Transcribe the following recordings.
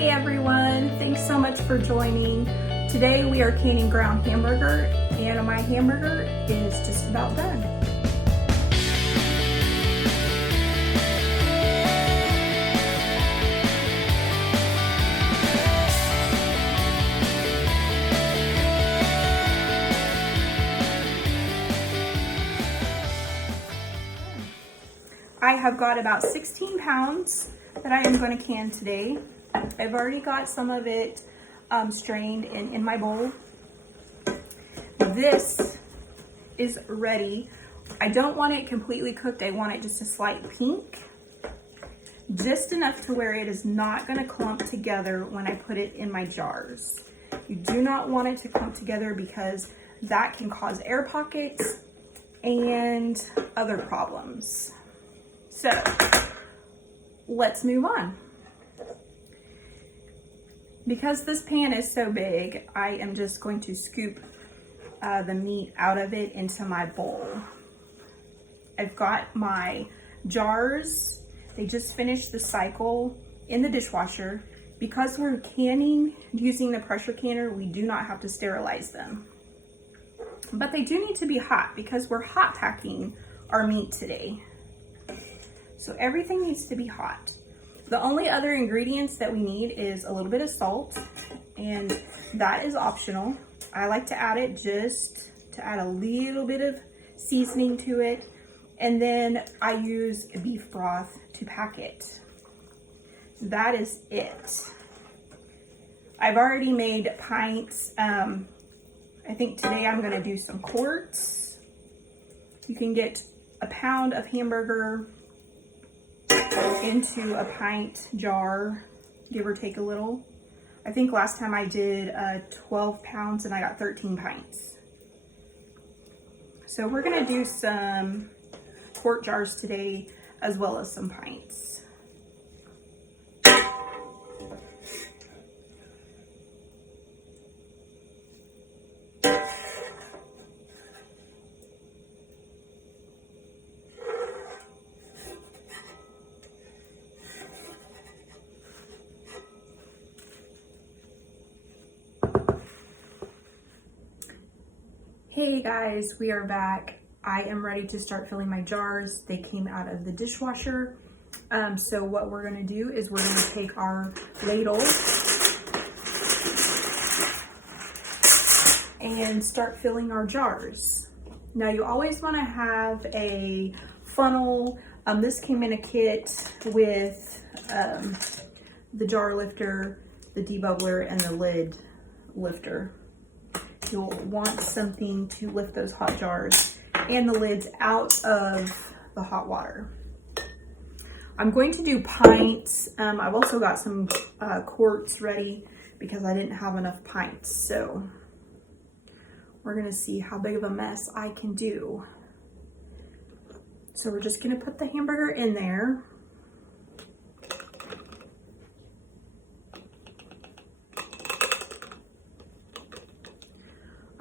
Hey everyone, thanks so much for joining. Today we are canning ground hamburger, and my hamburger is just about done. I have got about 16 pounds that I am going to can today. I've already got some of it strained and in my bowl. This is ready. I don't want it completely cooked. I want it just a slight pink, just enough to where it is not going to clump together when I put it in my jars. You do not want it to clump together because that can cause air pockets and other problems. So let's move on. Because this pan is so big, I am just going to scoop the meat out of it into my bowl. I've got my jars. They just finished the cycle in the dishwasher. Because we're canning using the pressure canner, we do not have to sterilize them. But they do need to be hot because we're hot packing our meat today. So everything needs to be hot. The only other ingredients that we need is a little bit of salt, and that is optional. I like to add it just to add a little bit of seasoning to it, and then I use beef broth to pack it. That is it. I've already made pints. I think today I'm gonna do some quarts. You can get a pound of hamburger into a pint jar, give or take a little. I think last time I did 12 pounds and I got 13 pints. So we're gonna do some quart jars today as well as some pints. Hey guys, we are back. I am ready to start filling my jars. They came out of the dishwasher. So what we're gonna do is we're gonna take our ladle and start filling our jars. Now you always wanna have a funnel. This came in a kit with the jar lifter, the debubbler, and the lid lifter. You'll want something to lift those hot jars and the lids out of the hot water. I'm going to do pints. I've also got some quarts ready because I didn't have enough pints. So we're gonna see how big of a mess I can do. So we're just gonna put the hamburger in there.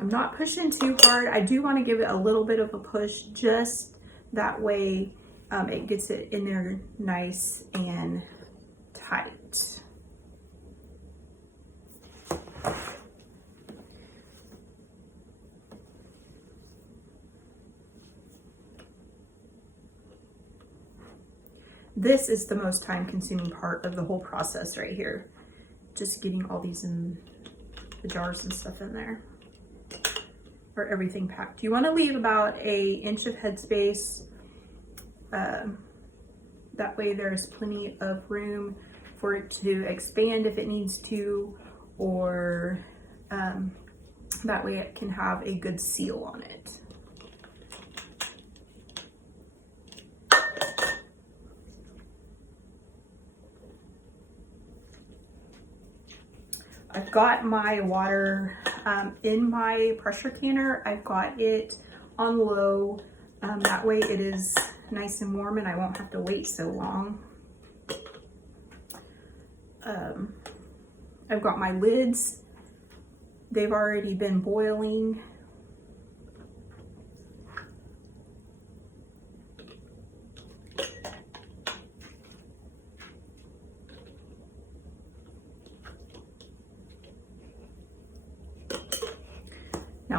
I'm not pushing too hard. I do want to give it a little bit of a push, just that way it gets it in there nice and tight. This is the most time-consuming part of the whole process right here. Just getting all these in the jars and stuff in there. Or everything packed. You want to leave about an inch of headspace. That way there's plenty of room for it to expand if it needs to, or that way it can have a good seal on it. I've got my water in my pressure canner. I've got it on low. That way it is nice and warm and I won't have to wait so long. I've got my lids. They've already been boiling.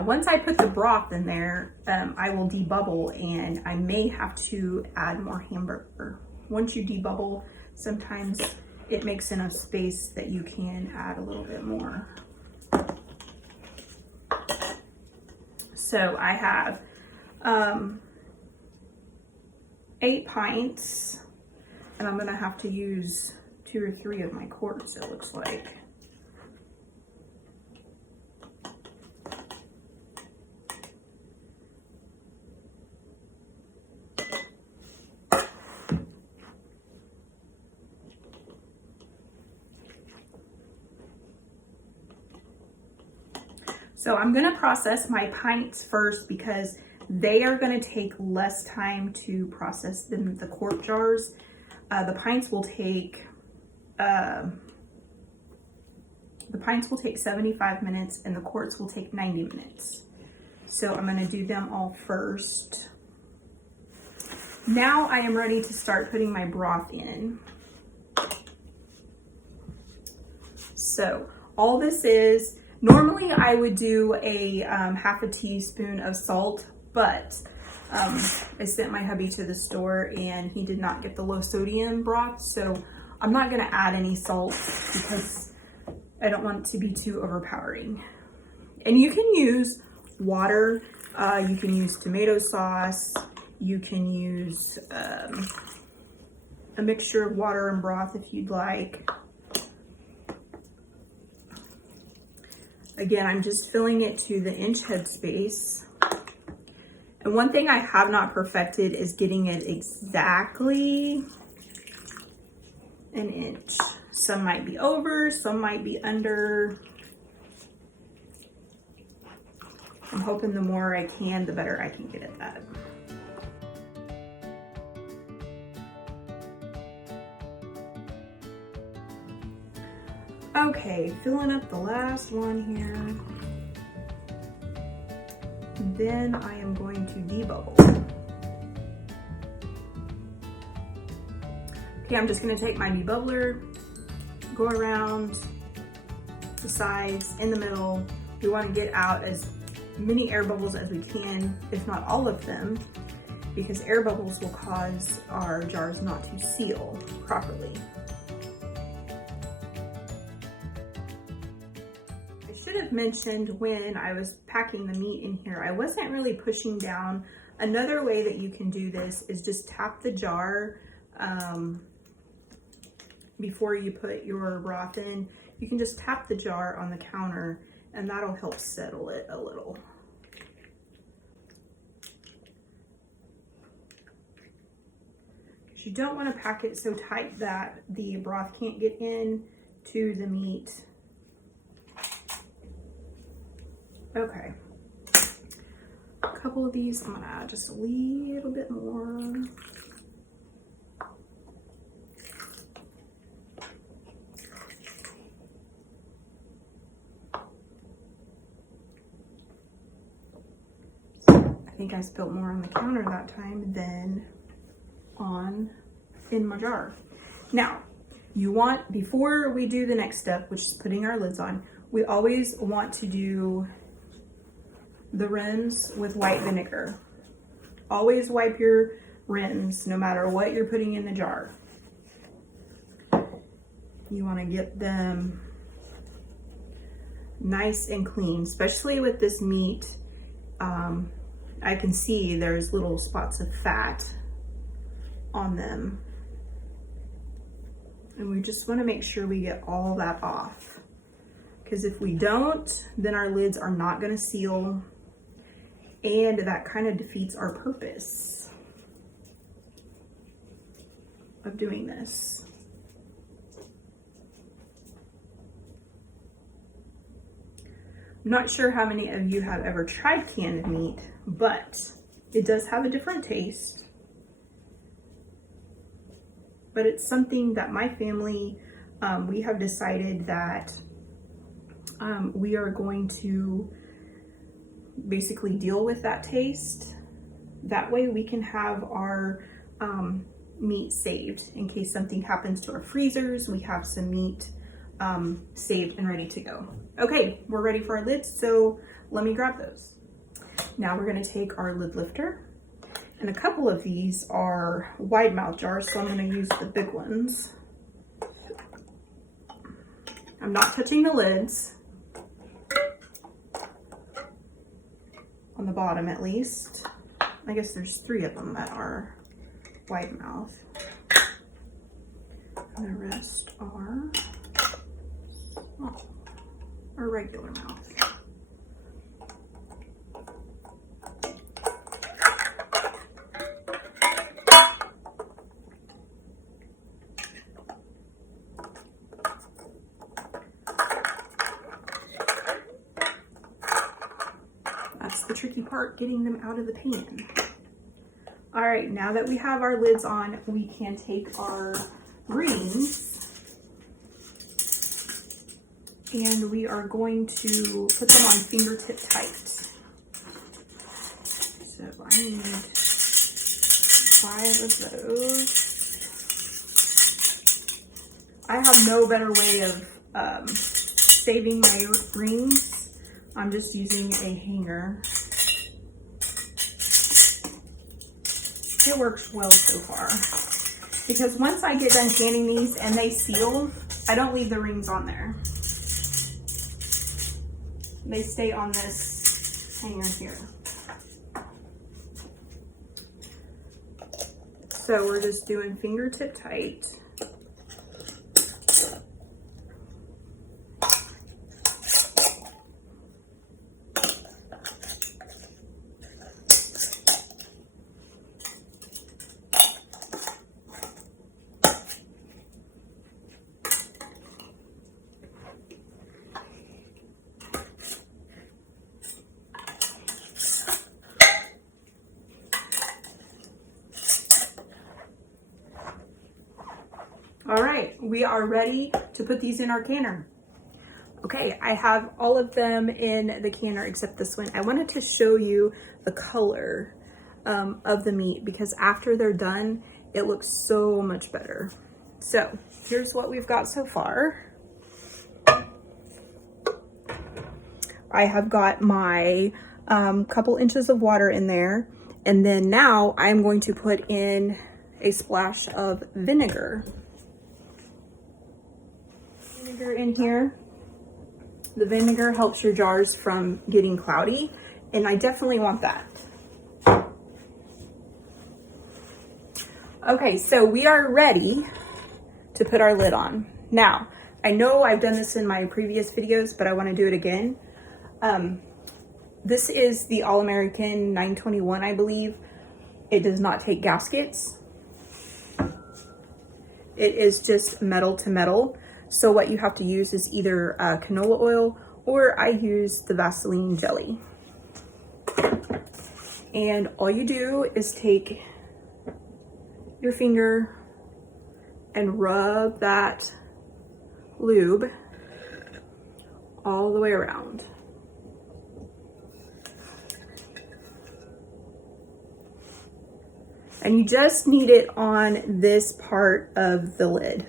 Now, once I put the broth in there, I will debubble, and I may have to add more hamburger. Once you debubble, sometimes it makes enough space that you can add a little bit more. So I have 8 pints, and I'm gonna have to use 2 or 3 of my quarts, it looks like. So I'm gonna process my pints first because they are gonna take less time to process than the quart jars. The pints will take 75 minutes and the quarts will take 90 minutes. So I'm gonna do them all first. Now I am ready to start putting my broth in. So all this is, normally I would do a half a teaspoon of salt, but I sent my hubby to the store and he did not get the low sodium broth, so I'm not gonna add any salt because I don't want it to be too overpowering. And you can use water, you can use tomato sauce, you can use a mixture of water and broth if you'd like. Again, I'm just filling it to the inch head space. And one thing I have not perfected is getting it exactly an inch. Some might be over, some might be under. I'm hoping the more I can, the better I can get at that. Okay, filling up the last one here. Then I am going to debubble. Okay, I'm just gonna take my debubbler, go around the sides, in the middle. We wanna get out as many air bubbles as we can, if not all of them, because air bubbles will cause our jars not to seal properly. I should have mentioned when I was packing the meat in here, I wasn't really pushing down. Another way that you can do this is just tap the jar before you put your broth in. You can just tap the jar on the counter and that'll help settle it a little. You don't want to pack it so tight that the broth can't get in to the meat. Okay, a couple of these, I'm gonna add just a little bit more. I think I spilled more on the counter that time than in my jar. Now, you want, before we do the next step, which is putting our lids on, we always want to do the rims with white vinegar. Always wipe your rims, no matter what you're putting in the jar. You want to get them nice and clean, especially with this meat. I can see there's little spots of fat on them. And we just want to make sure we get all that off. Because if we don't, then our lids are not going to seal. And that kind of defeats our purpose of doing this. I'm not sure how many of you have ever tried canned meat, but it does have a different taste. But it's something that my family, we have decided that we are going to basically deal with that taste. That way we can have our meat saved in case something happens to our freezers. We have some meat saved and ready to go. Okay, we're ready for our lids, so let me grab those. Now we're gonna take our lid lifter, and a couple of these are wide mouth jars, so I'm gonna use the big ones. I'm not touching the lids, on the bottom at least. I guess there's 3 of them that are wide mouth. And the rest are regular mouth. That's the tricky part, getting them out of the pan. All right, now that we have our lids on, we can take our rings and we are going to put them on fingertip tight. So I need 5 of those. I have no better way of saving my rings. I'm just using a hanger. It works well so far. Because once I get done canning these and they seal, I don't leave the rings on there. They stay on this hanger here. So we're just doing fingertip tight. All right, we are ready to put these in our canner. Okay, I have all of them in the canner except this one. I wanted to show you the color of the meat because after they're done, it looks so much better. So here's what we've got so far. I have got my couple inches of water in there, and then now I'm going to put in a splash of vinegar. Vinegar in here. The vinegar helps your jars from getting cloudy, and I definitely want that. Okay, so we are ready to put our lid on. Now, I know I've done this in my previous videos, but I want to do it again. This is the All-American 921, I believe. It does not take gaskets. It is just metal to metal. So what you have to use is either canola oil, or I use the Vaseline jelly. And all you do is take your finger and rub that lube all the way around. And you just need it on this part of the lid.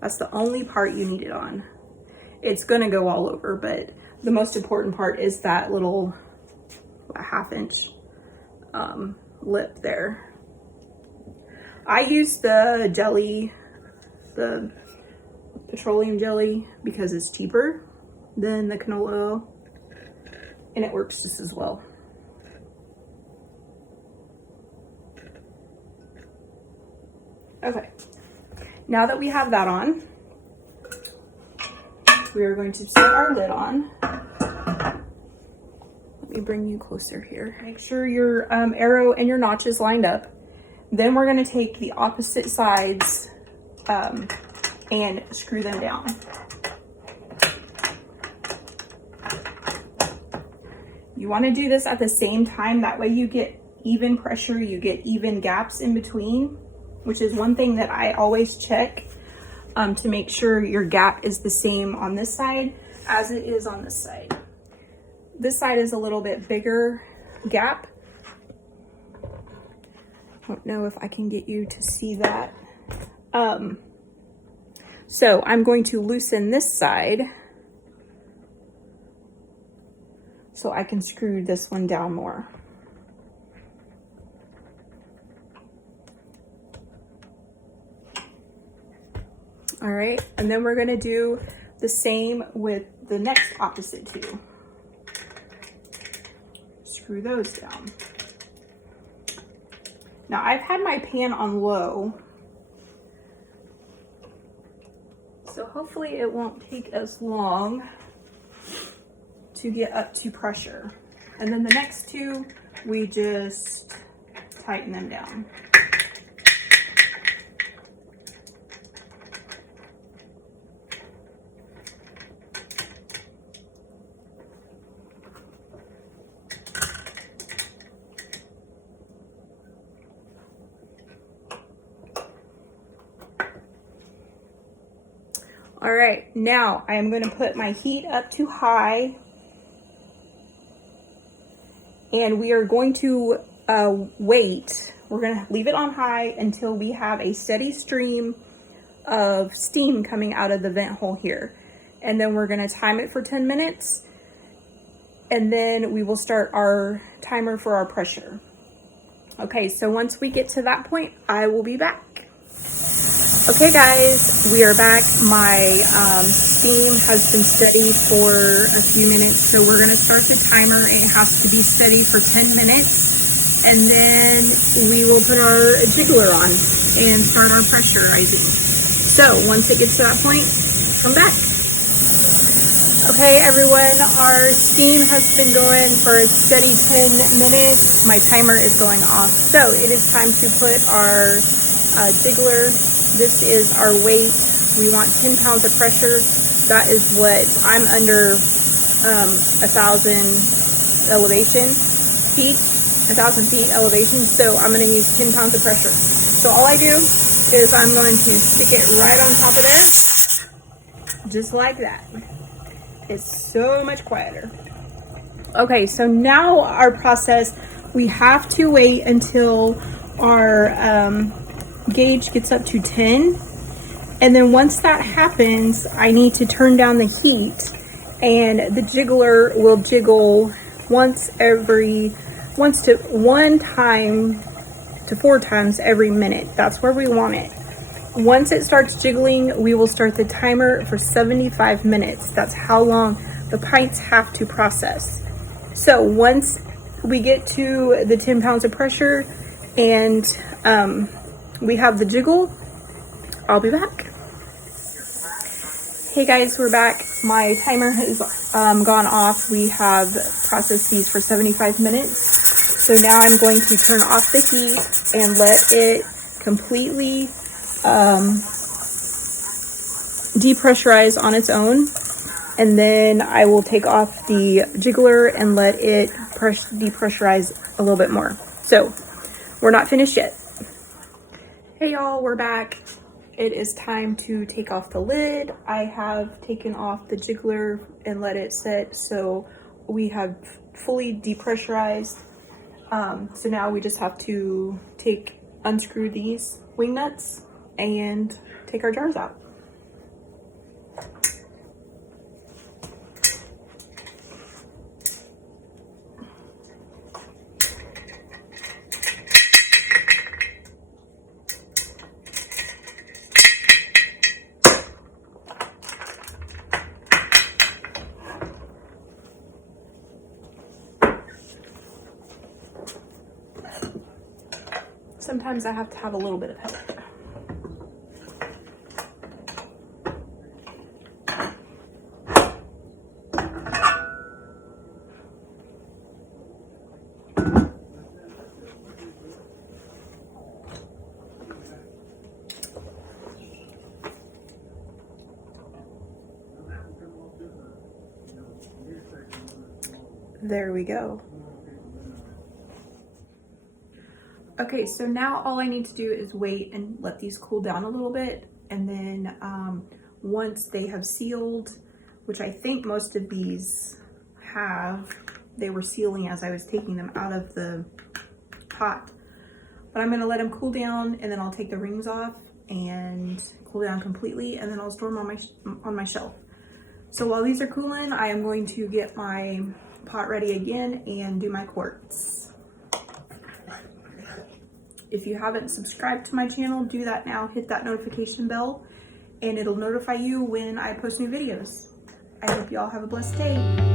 That's the only part you need it on. It's gonna go all over, but the most important part is that little 1/2 inch lip there. I use the jelly, the petroleum jelly, because it's cheaper than the canola oil, and it works just as well. Okay, now that we have that on, we are going to set our lid on. Let me bring you closer here. Make sure your arrow and your notch is lined up. Then we're going to take the opposite sides and screw them down. You want to do this at the same time. That way you get even pressure, you get even gaps in between, which is one thing that I always check to make sure your gap is the same on this side as it is on this side. This side is a little bit bigger gap. I don't know if I can get you to see that. So I'm going to loosen this side so I can screw this one down more. All right, and then we're gonna do the same with the next opposite two. Screw those down. Now I've had my pan on low, so hopefully it won't take as long to get up to pressure. And then the next two, we just tighten them down. All right, now I am going to put my heat up to high, and we are going to wait. We're going to leave it on high until we have a steady stream of steam coming out of the vent hole here. And then we're going to time it for 10 minutes, and then we will start our timer for our pressure. Okay, so once we get to that point, I will be back. Okay guys, we are back. My steam has been steady for a few minutes, so we're gonna start the timer. It has to be steady for 10 minutes, and then we will put our jiggler on and start our pressurizing. So once it gets to that point, come back. Okay everyone, our steam has been going for a steady 10 minutes. My timer is going off. So it is time to put our jiggler. This is our weight. We want 10 pounds of pressure. That is what I'm under 1,000 elevation feet, 1,000 feet elevation. So I'm going to use 10 pounds of pressure. So all I do is I'm going to stick it right on top of there, just like that. It's so much quieter. Okay, so now our process, we have to wait until our gauge gets up to 10, and then once that happens, I need to turn down the heat, and the jiggler will jiggle one time to 4 times every minute. That's where we want it. Once it starts jiggling, we will start the timer for 75 minutes. That's how long the pints have to process. So once we get to the 10 pounds of pressure and we have the jiggle, I'll be back. Hey guys, we're back. My timer has gone off. We have processed these for 75 minutes. So now I'm going to turn off the heat and let it completely depressurize on its own. And then I will take off the jiggler and let it depressurize a little bit more. So we're not finished yet. Hey y'all, we're back. It is time to take off the lid. I have taken off the jiggler and let it sit, so we have fully depressurized. So now we just have to unscrew these wing nuts and take our jars out. Sometimes I have to have a little bit of help. There we go. Okay, so now all I need to do is wait and let these cool down a little bit, and then once they have sealed, which I think most of these have, they were sealing as I was taking them out of the pot, but I'm gonna let them cool down, and then I'll take the rings off and cool down completely, and then I'll store them on my shelf. So while these are cooling, I am going to get my pot ready again and do my quartz. If you haven't subscribed to my channel, do that now. Hit that notification bell and it'll notify you when I post new videos. I hope you all have a blessed day.